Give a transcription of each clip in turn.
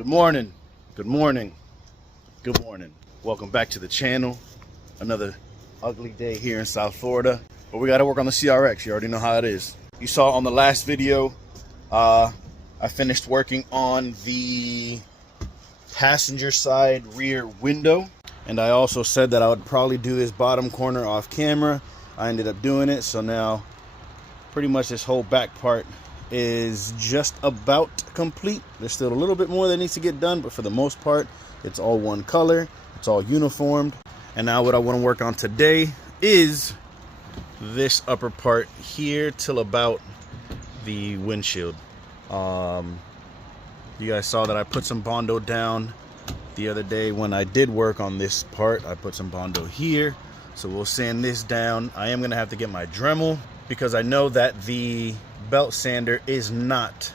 Good morning, good morning, good morning. Welcome back to the channel. Another ugly day here in South Florida, but we got to work on the CRX. You already know how it is. You saw on the last video, I finished working on the passenger side rear window, and I also said that I would probably do this bottom corner off camera. I ended up doing it, so now pretty much this whole back part is just about complete. There's still a little bit more that needs to get done, but for the most part it's all one color, it's all uniformed. And now what I want to work on today is this upper part here till about the windshield. You guys saw that I put some Bondo down the other day when I did work on this part. I put some Bondo here, so we'll sand this down. I am gonna have to get my Dremel because I know that the belt sander is not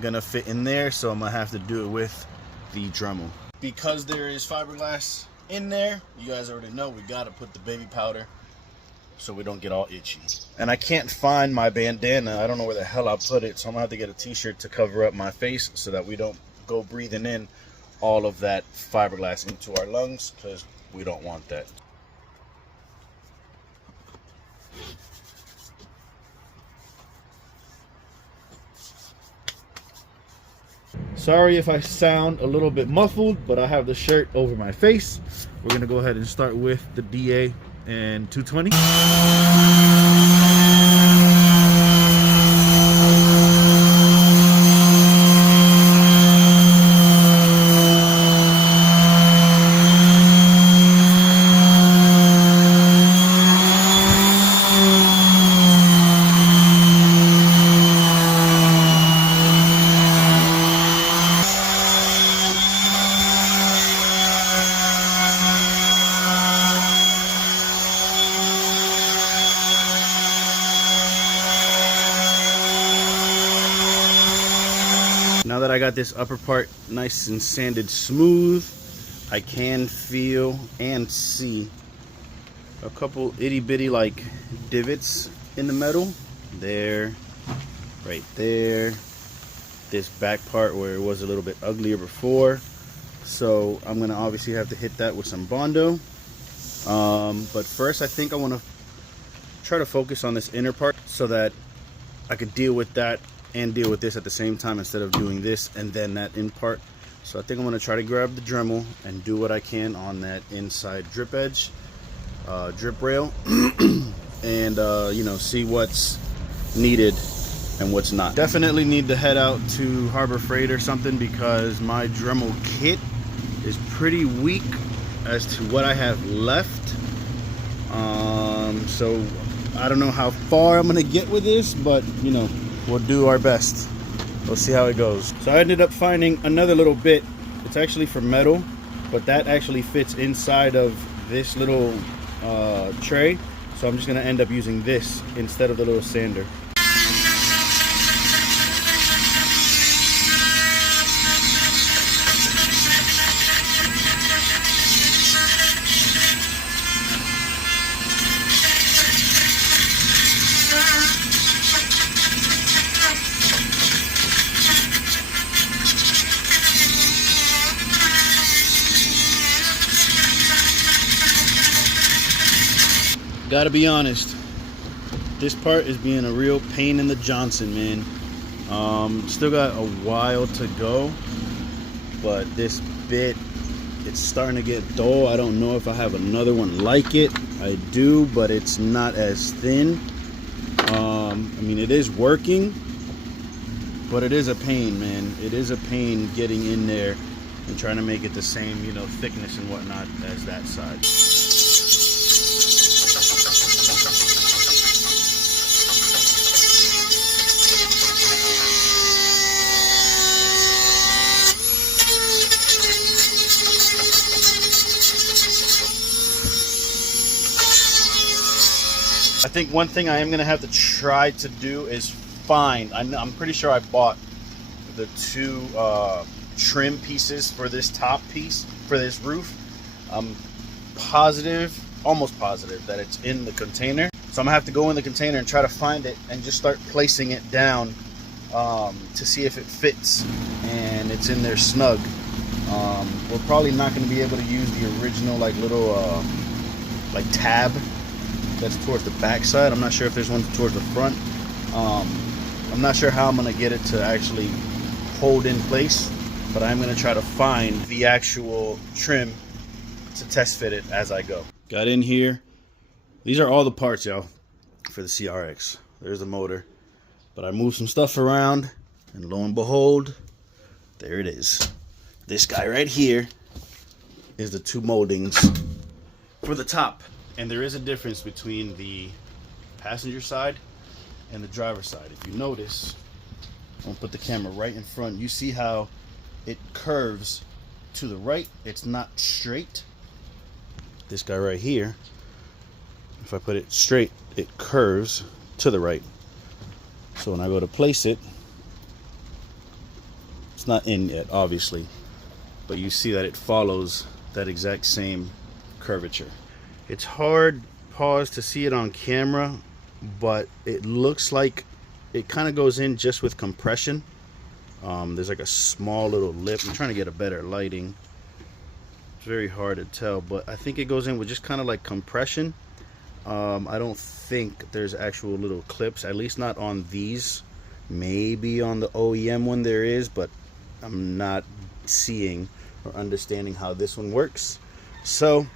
gonna fit in there, so I'm gonna have to do it with the Dremel. Because there is fiberglass in there, you guys already know we gotta put the baby powder so we don't get all itchy. And I can't find my bandana. I don't know where the hell I put it, so I'm gonna have to get a t-shirt to cover up my face so that we don't go breathing in all of that fiberglass into our lungs, because we don't want that. Sorry if I sound a little bit muffled, but I have the shirt over my face. We're gonna go ahead and start with the DA and 220. Now that I got this upper part nice and sanded smooth, I can feel and see a couple itty bitty like divots in the metal. There, right there. This back part where it was a little bit uglier before. So I'm gonna obviously have to hit that with some Bondo. But first I think I wanna try to focus on this inner part so that I could deal with that and deal with this at the same time instead of doing this and then that in part. So I think I'm going to try to grab the Dremel and do what I can on that inside drip edge, drip rail, and you know, see what's needed and what's not. Definitely need to head out to Harbor Freight or something because my Dremel kit is pretty weak as to what I have left. So I don't know how far I'm going to get with this, but you know, we'll do our best. We'll see how it goes. So I ended up finding another little bit. It's actually for metal, but that actually fits inside of this little tray. So I'm just gonna end up using this instead of the little sander. Gotta be honest, this part is being a real pain in the Johnson, man. Still got a while to go, but this bit, it's starting to get dull. I don't know if I have another one like it. I do, but it's not as thin. I mean, it is working, but it is a pain, man. It is a pain getting in there and trying to make it the same, you know, thickness and whatnot as that side. I think one thing I am going to have to try to do is find, I'm pretty sure I bought the two trim pieces for this top piece, for this roof. I'm positive, almost positive that it's in the container. So I'm going to have to go in the container and try to find it and just start placing it down to see if it fits and it's in there snug. We're probably not going to be able to use the original like little like tab that's towards the back side. I'm not sure if there's one towards the front. I'm not sure how I'm going to get it to actually hold in place, but I'm going to try to find the actual trim to test fit it as I go. Got in here. These are all the parts, y'all, for the CRX. There's the motor, but I moved some stuff around, and lo and behold, there it is. This guy right here is the two moldings for the top. And there is a difference between the passenger side and the driver's side. If you notice, I'm gonna put the camera right in front. You see how it curves to the right? It's not straight. This guy right here, if I put it straight, it curves to the right. So when I go to place it, it's not in yet, obviously, but you see that it follows that exact same curvature. It's hard, pause, to see it on camera, but it looks like it kind of goes in just with compression. There's like a small little lip. I'm trying to get a better lighting. It's very hard to tell, but I think it goes in with just kind of like compression. I don't think there's actual little clips, at least not on these. Maybe on the OEM one there is, but I'm not seeing or understanding how this one works. So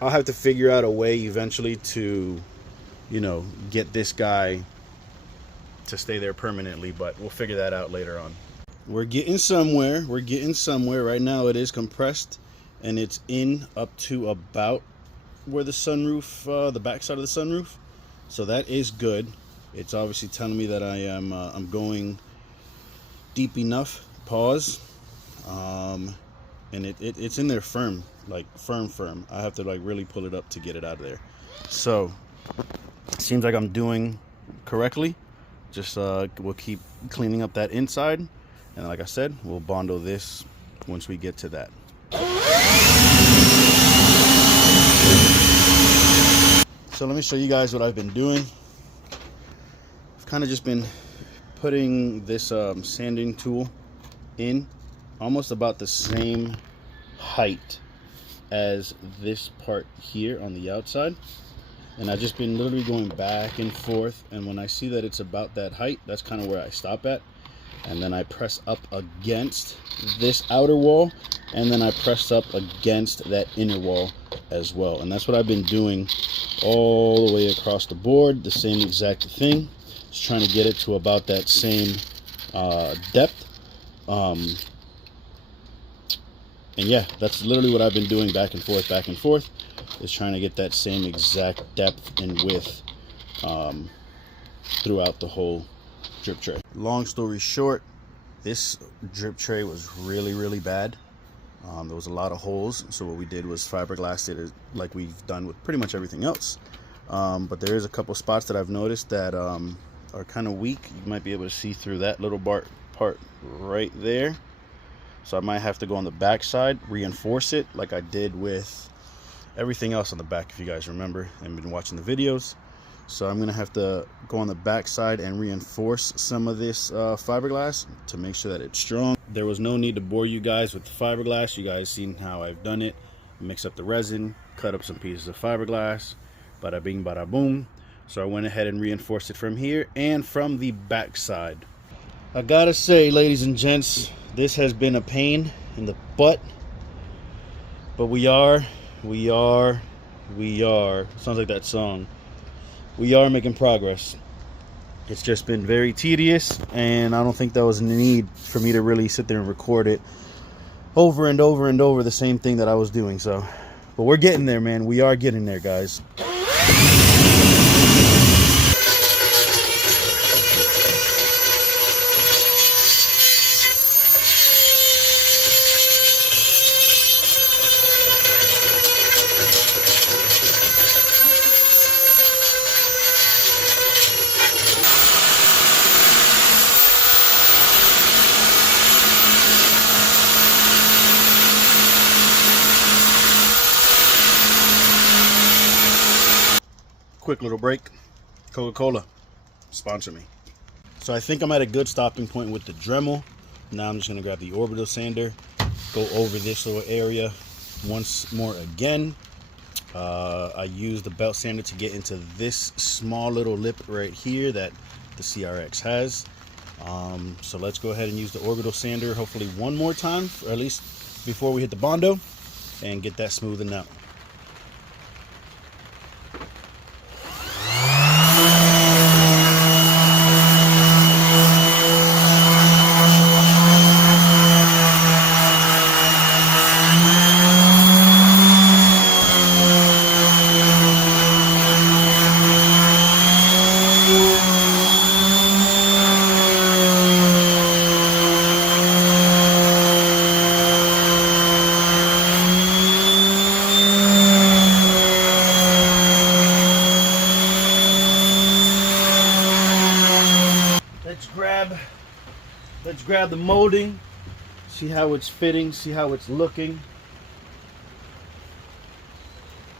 I'll have to figure out a way eventually to, you know, get this guy to stay there permanently, but we'll figure that out later on. We're getting somewhere. We're getting somewhere. Right now it is compressed, and it's in up to about where the sunroof, the back side of the sunroof. So that is good. It's obviously telling me that I am I'm going deep enough. Pause. And it's in there firm, like firm. I have to like really pull it up to get it out of there. So seems like I'm doing correctly. Just we'll keep cleaning up that inside, and like I said, we'll bondo this once we get to that. So let me show you guys what I've been doing. I've kind of just been putting this sanding tool in almost about the same height as this part here on the outside, and I've just been literally going back and forth, and when I see that it's about that height, that's kind of where I stop at, and then I press up against this outer wall, and then I press up against that inner wall as well. And that's what I've been doing all the way across the board, the same exact thing, just trying to get it to about that same depth. And yeah, that's literally what I've been doing, back and forth, is trying to get that same exact depth and width throughout the whole drip tray. Long story short, this drip tray was really bad. There was a lot of holes, so what we did was fiberglassed it like we've done with pretty much everything else. But there is a couple spots that I've noticed that are kind of weak. You might be able to see through that little part right there. So I might have to go on the back side, reinforce it like I did with everything else on the back, if you guys remember and been watching the videos. So I'm gonna have to go on the back side and reinforce some of this fiberglass to make sure that it's strong. There was no need to bore you guys with the fiberglass. You guys seen how I've done it. Mix up the resin, cut up some pieces of fiberglass, bada bing bada boom. So I went ahead and reinforced it from here and from the back side. I gotta say, ladies and gents, this has been a pain in the butt, but we are, sounds like that song. We are making progress. It's just been very tedious, and I don't think there was a need for me to really sit there and record it over and over the same thing that I was doing. So, but we're getting there, man. We are getting there, guys. Quick little break. Coca-Cola, sponsor me. So I think I'm at a good stopping point with the Dremel. Now I'm just gonna grab the orbital sander go over this little area once more again. I used the belt sander to get into this small little lip right here that the CRX has. So let's go ahead and use the orbital sander hopefully one more time, or at least before we hit the Bondo, and get that smoothened out. Let's grab the molding, see how it's fitting, see how it's looking.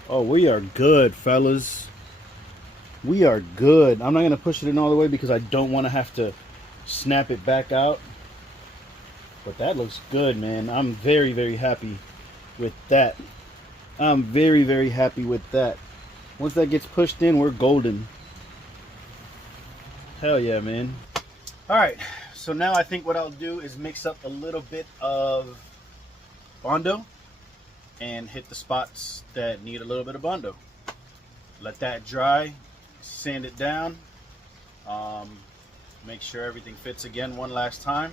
Oh, we are good, fellas. We are good. I'm not going to push it in all the way because I don't want to have to snap it back out. But that looks good, man. I'm very, very happy with that. I'm very, very happy with that. Once that gets pushed in, we're golden. Hell yeah, man. All right. So now I think what I'll do is mix up a little bit of Bondo and hit the spots that need a little bit of Bondo. Let that dry, sand it down, make sure everything fits again one last time,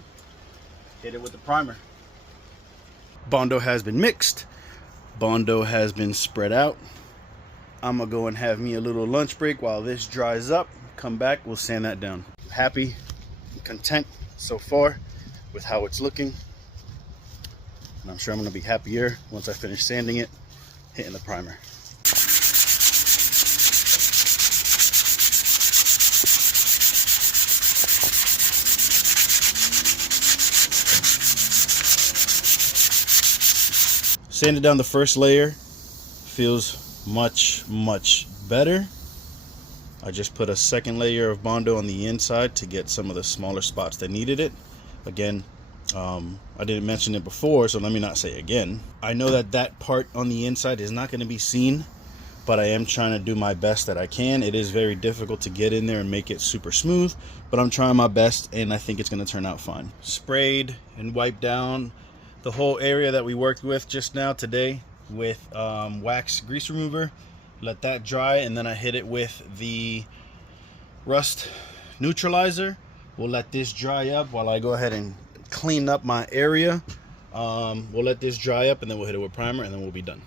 hit it with the primer. Bondo has been mixed, Bondo has been spread out. I'm gonna go and have me a little lunch break while this dries up. Come back, we'll sand that down. Happy, content so far with how it's looking, and I'm sure I'm going to be happier once I finish sanding it, hitting the primer. Sanded down the first layer, feels much better. I just put a second layer of Bondo on the inside to get some of the smaller spots that needed it. Again, I didn't mention it before, so let me not say again. I know that that part on the inside is not going to be seen, but I am trying to do my best that I can. It is very difficult to get in there and make it super smooth, but I'm trying my best, and I think it's going to turn out fine. Sprayed and wiped down the whole area that we worked with just now today with wax grease remover. Let that dry, and then I hit it with the rust neutralizer. We'll let this dry up while I go ahead and clean up my area. We'll let this dry up, and then we'll hit it with primer, and then we'll be done.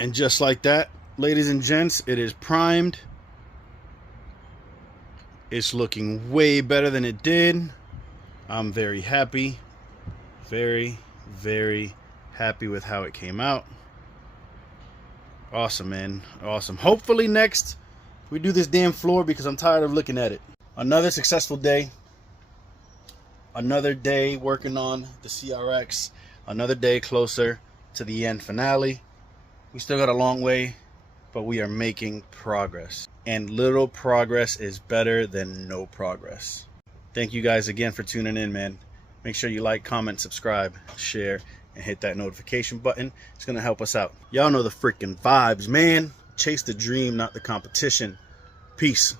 And just like that, ladies and gents, it is primed. It's looking way better than it did. I'm very happy. Very, very happy with how it came out. Awesome, man. Awesome. Hopefully next we do this damn floor because I'm tired of looking at it. Another successful day. Another day working on the CRX. Another day closer to the end finale. We still got a long way, but we are making progress. And little progress is better than no progress. Thank you guys again for tuning in, man. Make sure you like, comment, subscribe, share, and hit that notification button. It's going to help us out. Y'all know the freaking vibes, man. Chase the dream, not the competition. Peace.